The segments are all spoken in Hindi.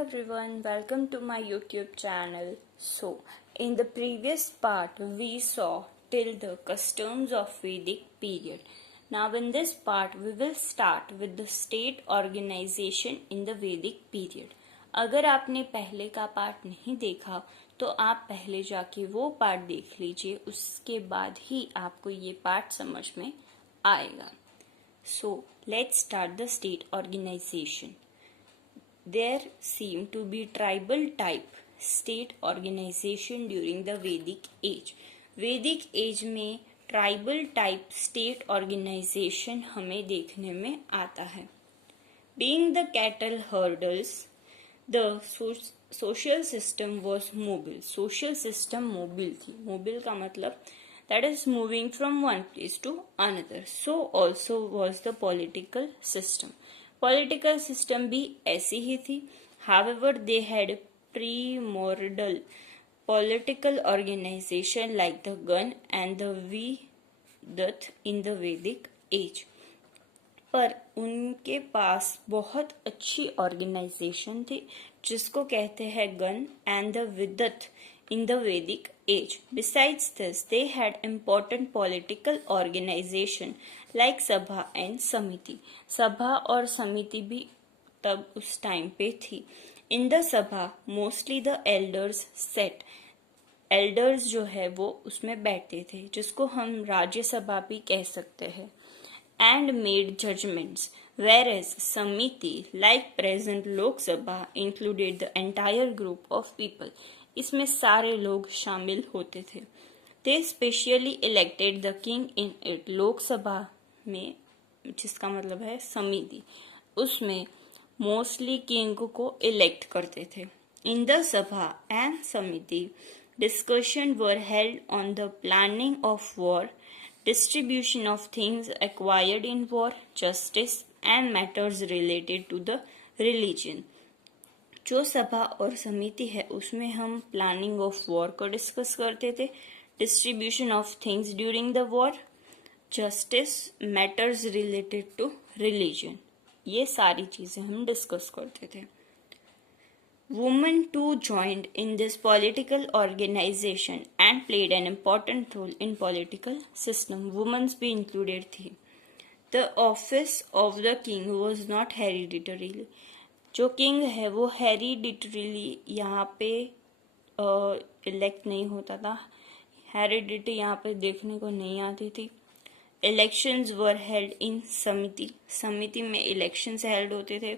everyone, welcome to my YouTube channel. So, in the previous part, we saw till the customs of Vedic period. Now, in this part, we will start with the state organization in the Vedic period. अगर आपने पहले का पार्ट नहीं देखा तो आप पहले जाके वो पार्ट देख लीजिए, उसके बाद ही आपको ये पार्ट समझ में आएगा. So, let's start the state organization. There seemed to be tribal type state organization during the Vedic age. Vedic age में tribal type state organization हमें देखने में आता है. Being the cattle herders, the social system was mobile. Social system mobile थी. Mobile का मतलब that is moving from one place to another. So also was the political system. Political system भी ऐसी ही थी. However, they had primordial political organization like the gun and the Vedat in the Vedic age. पर उनके पास बहुत अच्छी ऑर्गेनाइजेशन थी जिसको कहते हैं Gana and the Vidatha in the Vedic age. Besides this, they had important political organization like Sabha and Samiti. Sabha और समिति भी तब उस टाइम पे थी. In the Sabha, mostly the elders sat. Elders जो है वो उसमें बैठते थे जिसको हम राज्यसभा भी कह सकते हैं. And made judgments. Whereas Samiti, like present Lok Sabha, included the entire group of people. इसमें सारे लोग शामिल होते थे. They specially elected the king in it. Lok Sabha में, जिसका मतलब है समिति, उसमें मोस्टली किंग को इलेक्ट करते थे. In the Sabha and Samiti, discussion were held on the planning of war, distribution of things acquired in war, justice and matters related to the religion. जो सभा और समिति है उसमें हम प्लानिंग ऑफ वॉर को डिस्कस करते थे, distribution of things during the war, justice, matters related to religion, ये सारी चीजें हम डिस्कस करते थे. Women too joined in this political organisation and played an important role in political system. Womens भी इंक्लूडेड थी. The office of the king was not hereditary. जो किंग है वो हेरिडिटरीली यहाँ पे इलेक्ट नहीं होता था. हेरिडिटी यहाँ पे देखने को नहीं आती थी. इलेक्शंस वर हेल्ड इन समिति. समिति में इलेक्शंस हेल्ड होते थे.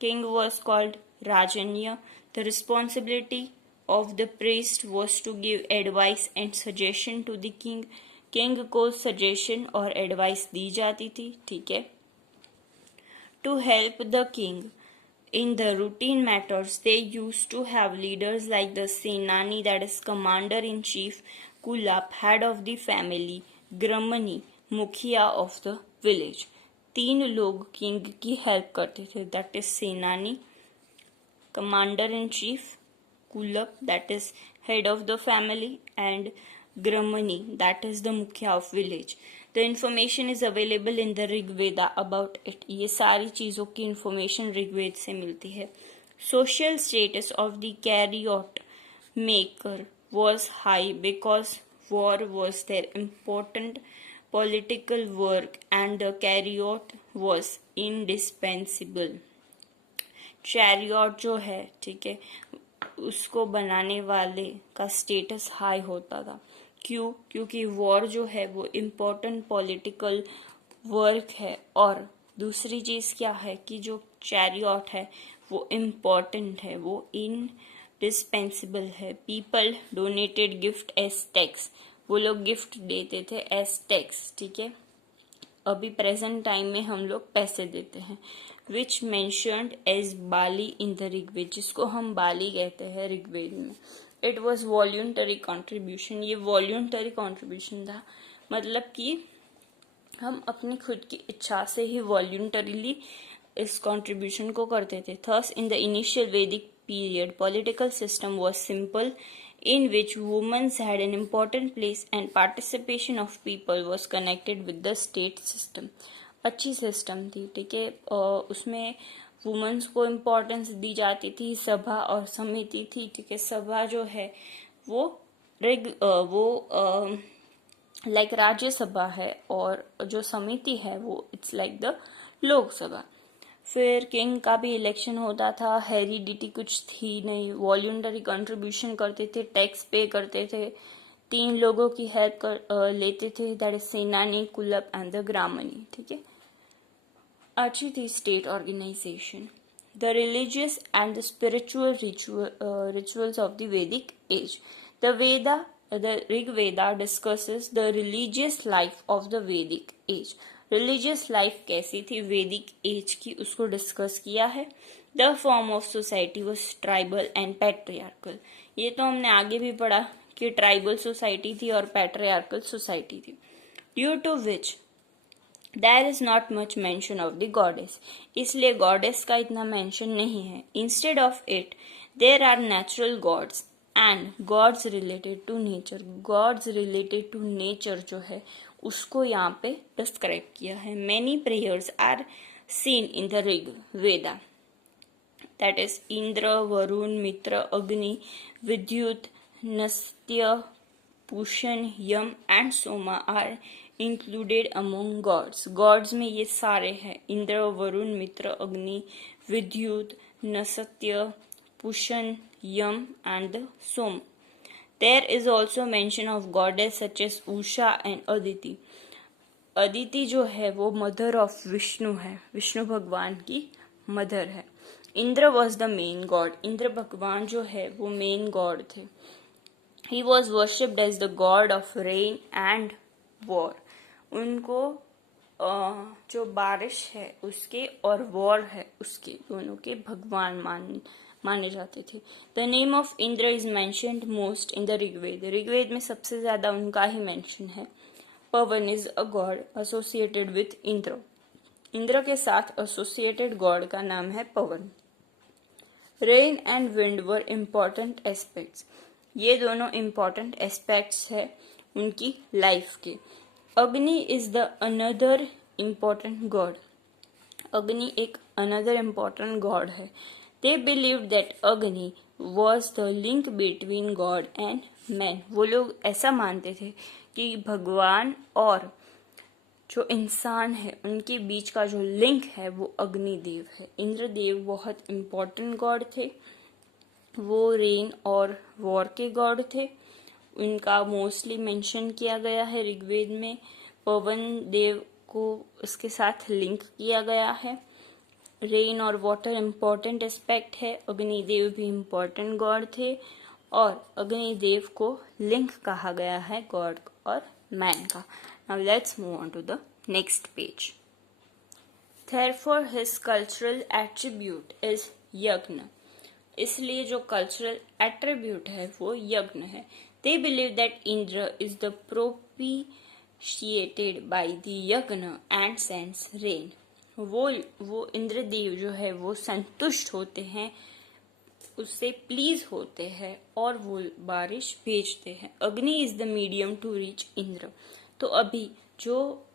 King was called Rajanya. The responsibility of the priest was to give advice and suggestion to the king. King को सजेशन और एडवाइस दी जाती थी. ठीक है. To help the king in the routine matters, they used to have leaders like the Senani, that is commander-in-chief, Kulap, head of the family, Gramani, मुखिया of the village. 3 लोग किंग की हेल्प करते थे. that is Senani, commander-in-chief, Kulap, that is head of the family, and Gramani, that is the मुखिया of village. The information is available in the Rig Veda about it. ये सारी चीज़ों की information ऋग्वेद से मिलती है. Social status of the chariot maker was high because war was their important political work and the chariot was indispensable. Chariot जो है, ठीक है, उसको बनाने वाले का स्टेटस हाई होता था. क्यों? क्योंकि वॉर जो है वो इम्पोर्टेंट पॉलिटिकल वर्क है. और दूसरी चीज क्या है कि जो चैरियट है वो इम्पोर्टेंट है, वो इनडिस्पेंसिबल है. People donated gift as tax. वो लोग गिफ्ट देते थे एज टैक्स. ठीक है. अभी प्रेजेंट टाइम में हम लोग पैसे देते हैं. Which mentioned as Bali in the Rigveda, जिसको हम बाली कहते हैं ऋग्वेद में. It was voluntary contribution. ये वॉल्यूंटरी कॉन्ट्रीब्यूशन था, मतलब कि हम अपनी खुद की इच्छा से ही वॉल्यूंटरीली इस कॉन्ट्रीब्यूशन को करते थे. थस इन द इनिशियल वैदिक period political system was simple in which women had an important place and participation of people was connected with the state system. अच्छी सिस्टम थी. ठीक है. उसमें वुमेन्स को इम्पोर्टेंस दी जाती थी, सभा और समिति थी, ठीक है। सभा जो है वो लाइक राज्यसभा है, और जो समिति है वो इट्स लाइक द लोकसभा। फिर किंग का भी इलेक्शन होता था, हेरिडिटी कुछ थी नहीं, वॉल्यूंटरी कंट्रीब्यूशन करते थे, टैक्स पे करते थे, 3 लोगों की हेल्प लेते थे, दैट इज सेनानी, कुलप एंड द ग्रामनी, ठीक है। अच्छी थी state organisation. The religious and the spiritual rituals of the Vedic age. The Rig Veda discusses the religious life of the Vedic age. Religious life कैसी थी Vedic age की, उसको डिस्कस किया है। The form of society was tribal and patriarchal. ये तो हमने आगे भी पढ़ा कि ट्राइबल सोसाइटी थी और पैट्रियार्कल सोसाइटी थी। Due to which there is not much mention of the goddess. इसलिए goddess का इतना mention नहीं है। Instead of it, there are natural gods and gods related to nature. Gods related to nature जो है उसको यहाँ पे describe किया है। Many prayers are seen in the Rig Veda. That is Indra, Varun, Mitra, Agni, Vidyut, Nastya, Pushan, Yam and Soma are included among gods. Gods में ये सारे हैं, इंद्र, वरुण, मित्र, अग्नि, विद्युत, नसत्य, पुषण, यम and Soma. There is also mention of goddess such as Usha and Aditi. Aditi जो है वो मदर ऑफ विष्णु है, विष्णु भगवान की मदर है। Indra was the main god, Indra भगवान जो है वो मेन गॉड थे। He was worshipped as the god of rain and war. उनको जो बारिश है उसके और वॉर है उसके, दोनों के भगवान माने जाते थे। The name of Indra is mentioned most in the Rigveda. Rigveda में सबसे ज्यादा उनका ही मेंशन है। Pavan is a god associated with Indra. Indra के साथ एसोसिएटेड गॉड का नाम है Pavan. Rain and wind were important aspects. ये दोनों इम्पोर्टेंट एस्पेक्ट्स है उनकी लाइफ के। Agni is the another important god. Agni एक अनदर इम्पोर्टेंट गॉड है। They believe that Agni was the link between God and man. वो लोग ऐसा मानते थे कि भगवान और जो इंसान है उनके बीच का जो लिंक है वो अग्निदेव है। इंद्रदेव बहुत इम्पोर्टेंट गॉड थे। वो रेन और वॉर के गॉड थे। उनका मोस्टली मेंशन किया गया है ऋग्वेद में। पवन देव को इसके साथ लिंक किया गया है। रेन और वाटर इम्पोर्टेंट एस्पेक्ट है। अग्निदेव भी इम्पोर्टेंट गॉड थे और अग्निदेव को लिंक कहा गया है गॉड और मैन का। Now let's move on to the next page. Therefore his cultural attribute is यज्ञ। इसलिए जो कल्चरल एट्रीब्यूट है वो यज्ञ है। They believe that Indra is the propitiated by the यज्ञ and sends rain. वो इंद्रदेव जो है वो संतुष्ट होते हैं, उससे प्लीज होते हैं और वो बारिश भेजते हैं। Agni is the medium to reach Indra. तो अभी जो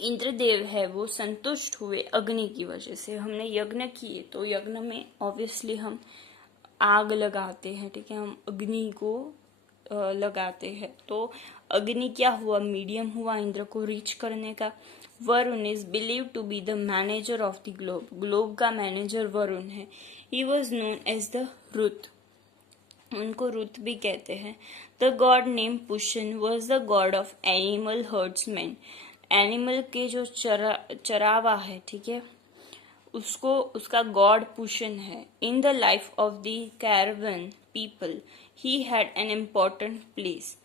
इंद्रदेव है वो संतुष्ट हुए अग्नि की वजह से। हमने यज्ञ किए तो यज्ञ में ऑब्वियसली हम आग लगाते हैं, ठीक है, हम अग्नि को लगाते हैं। तो अग्नि क्या हुआ, मीडियम हुआ इंद्र को रीच करने का। Varun is believe to be the manager of the globe. Globe का मैनेजर वरुण है। He was known as the Rita. उनको रुत भी कहते हैं। The god name Pushan was the god of animal herdsman. Animal के जो चरावा है, ठीक है, उसको उसका गॉड पुशन है। In the life of the caravan people he had an important place.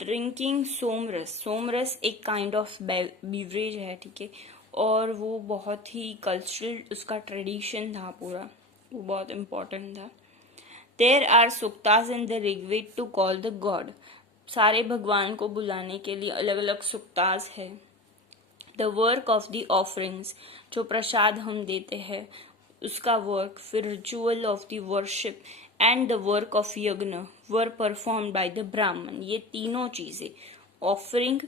Drinking Somras. Somras एक काइंड ऑफ बीवरेज है, ठीक है, और वो बहुत ही कल्चरल उसका ट्रेडिशन था पूरा, वो बहुत इम्पोर्टेंट था। There are suktas in the Rigveda to call the god. सारे भगवान को बुलाने के लिए अलग अलग सुक्तास है। The work of the offerings, जो प्रसाद हम देते हैं उसका वर्क, फिर ritual of the worship and the work of यज्ञ वर परफॉर्म्ड बाय द ब्राह्मण। ये तीनों चीजें, ऑफरिंग,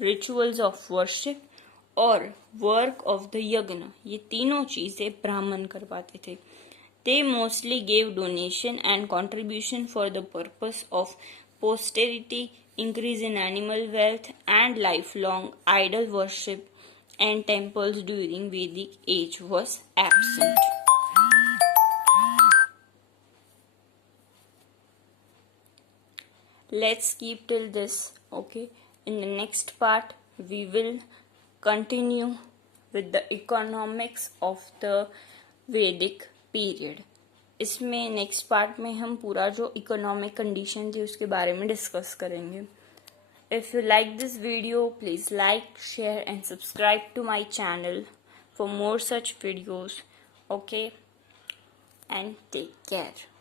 रिचुअल्स ऑफ वर्शिप और वर्क ऑफ द यज्ञ, ये तीनों चीजें ब्राह्मण करवाते थे. They mostly gave donation and contribution for the purpose of posterity, increase in animal wealth, and lifelong idol worship, and temples during Vedic age was absent. Let's keep till this, okay? In the next part, we will continue with the economics of the Vedic period. इसमें नेक्स्ट पार्ट में हम पूरा जो इकोनॉमिक कंडीशन थी उसके बारे में डिस्कस करेंगे. If you like this video, please like, share and subscribe to my channel for more such videos. Okay, and take care.